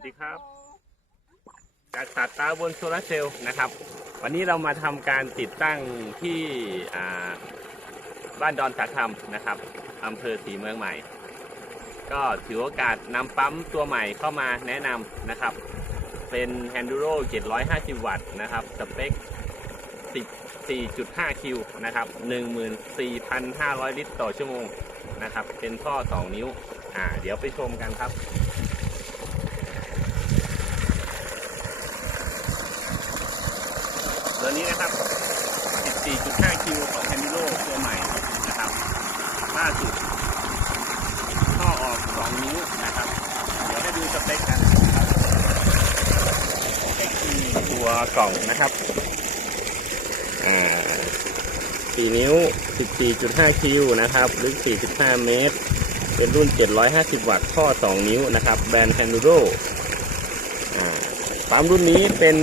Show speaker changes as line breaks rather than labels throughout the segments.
วัสดีครับ จากสาตาบนโซลาเซลล์นะครับ วันนี้เรามาทำการติดตั้งที่บ้านดอนสาคำนะครับอำเภอสีเมืองใหม่ ก็ถือโอกาสนำปั๊มตัวใหม่เข้ามาแนะนำนะครับ เป็น Handuro 750 วัตต์นะครับ สเปค 14.5 คิวนะครับ 14,500 ลิตรต่อชั่วโมงนะครับ เป็นท่อ 2 นิ้ว อ่า เดี๋ยวไปชมกันครับ ตัว นี้นะครับ 14.5 คิวของ h a n d i l o ตัวใหม่นะครับล่าสุดท่อออก 2 นิ้วนะครับ เดี๋ยวให้ดูสเปคกันนะครับสเปคคือตัวกล่องนะครับอ่า4นิ้ว 14.5 คิวนะครับ ลึก 45 เมตร เป็นรุ่น 750 วัตต์ท่อ2 นิ้วนะครับ แบรนด์ h a n d i l o อ่า ปั๊มรุ่นนี้เป็น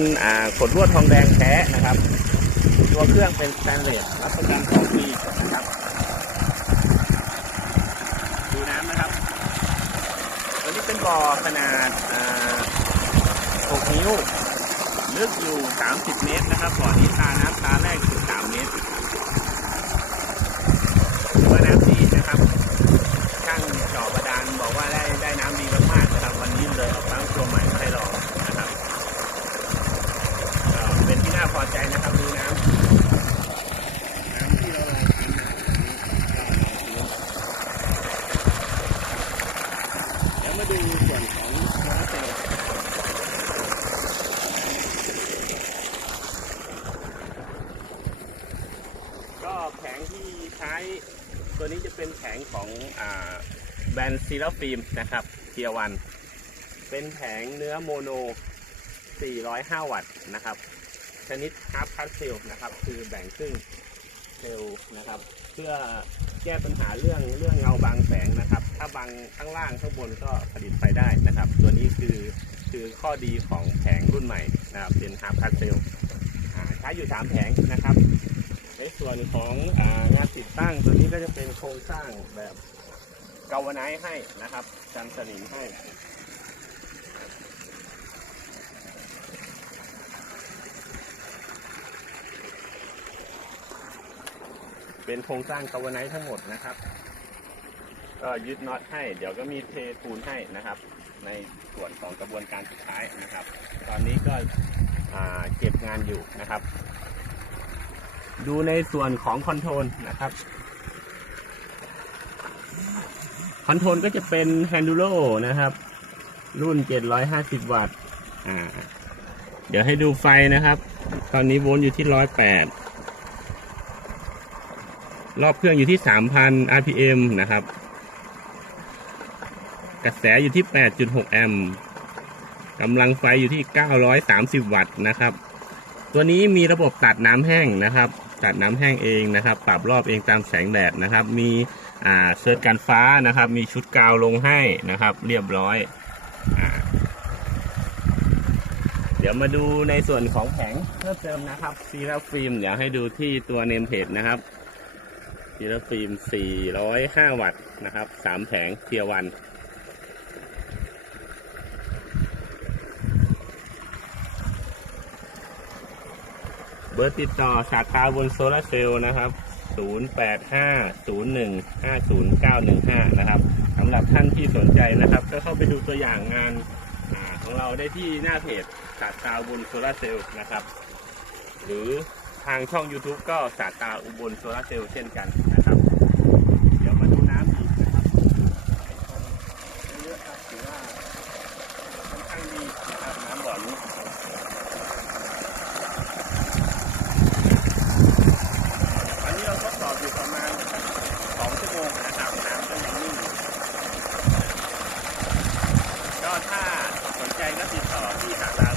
ขดลวดทองแดงแท้นะครับ ตัวเครื่องเป็นสแตนเลสรับประกัน2ปีนะครับ ดูน้ำนะครับ ตัวนี้เป็นบ่อขนาด6นิ้ว ลึกอยู่ 30 เมตรนะครับบ่อนี้ตาน้ำตาแรกคือ3เมตรถือว่าน้ำดีนะครับ ช่างเจาะบาดาลบอกว่าได้ได้น้ำดีมากๆนะครับ วันนี้เลยเอาปั๊มตัวใหม่มาให้ลองนะครับ ก็เป็นที่น่าพอใจนะครับดูน้ำน้ำที่เราลองกินนะเดี๋ยวมาดูส่วนของโซลาร์เซลล์ก็แผงที่ใช้ ตัวนี้จะเป็นแผงของอแบรนด์ซีราฟิล์มนะครับเทียวัน เป็นแผงเนื้อโมโน 405 วัตต์นะครับ ชนิดฮาร์ p คั t เซลนะครับ คือแบ่งครึ่งเซลล์นะครับ เพื่อแก้ปัญหาเรื่องเรื่องเงาบางแสงนะครับ ถ้าบางข้างล่างข้างบนก็ผลิตไฟได้นะครับ ตัวนี้คือคือข้อดีของแผงรุ่นใหม่นะครับเป็นฮาร์ p คั t เซลใช้อยู่ 3 แผงนะครับ ในส่วนของงานติดตั้งตัวนี้ก็จะเป็นโครงสร้างแบบเกาวไนท์ให้นะครับกันสนิมให้เป็นโครงสร้างคาร์บอนไนท์ทั้งหมดนะครับ ก็ยึดน็อตให้ เดี๋ยวก็มีเทปูนให้นะครับ ในส่วนของกระบวนการสุดท้ายนะครับ ตอนนี้ก็เก็บงานอยู่นะครับ ดูในส่วนของคอนโทรลนะครับคอนโทรลก็จะเป็น Handuro นะครับ รุ่น 750 วัตต์อ่าเดี๋ยวให้ดูไฟนะครับ ตอนนี้โวลต์อยู่ที่ 108 รอบเครื่องอยู่ที่ 3,000 RPM นะครับ กระแสอยู่ที่ 8.6 แอมป์กำลังไฟอยู่ที่ 930 วัตต์นะครับ ตัวนี้มีระบบตัดน้ำแห้งนะครับ ตัดน้ำแห้งเองนะครับ ปรับรอบเองตามแสงแดดนะครับ มีอ่าเซิร์ชการฟ้านะครับ มีชุดกาวลงให้นะครับ เรียบร้อยอเดี๋ยวมาดูในส่วนของแผงเพิ่มเติมนะครับซีราฟิล์มเดี๋ยวให้ดูที่ตัวเนมเพจนะครับซีราฟิล์ม 405 วัตต์นะครับ 3 แผงเทียวัน เบอร์ติดต่อสาขาบนโซลาร์เซลล์นะครับ 0850150915 นะครับสำหรับท่านที่สนใจนะครับ ก็เข้าไปดูตัวอย่างงานอของเราได้ที่หน้าเพจสาขาบนโซลาร์เซลล์นะครับ หรือทางช่อง YouTube ก็สาตาอุบลโซลาร์เซลล์เช่นกันนะครับ ที่หาร้าน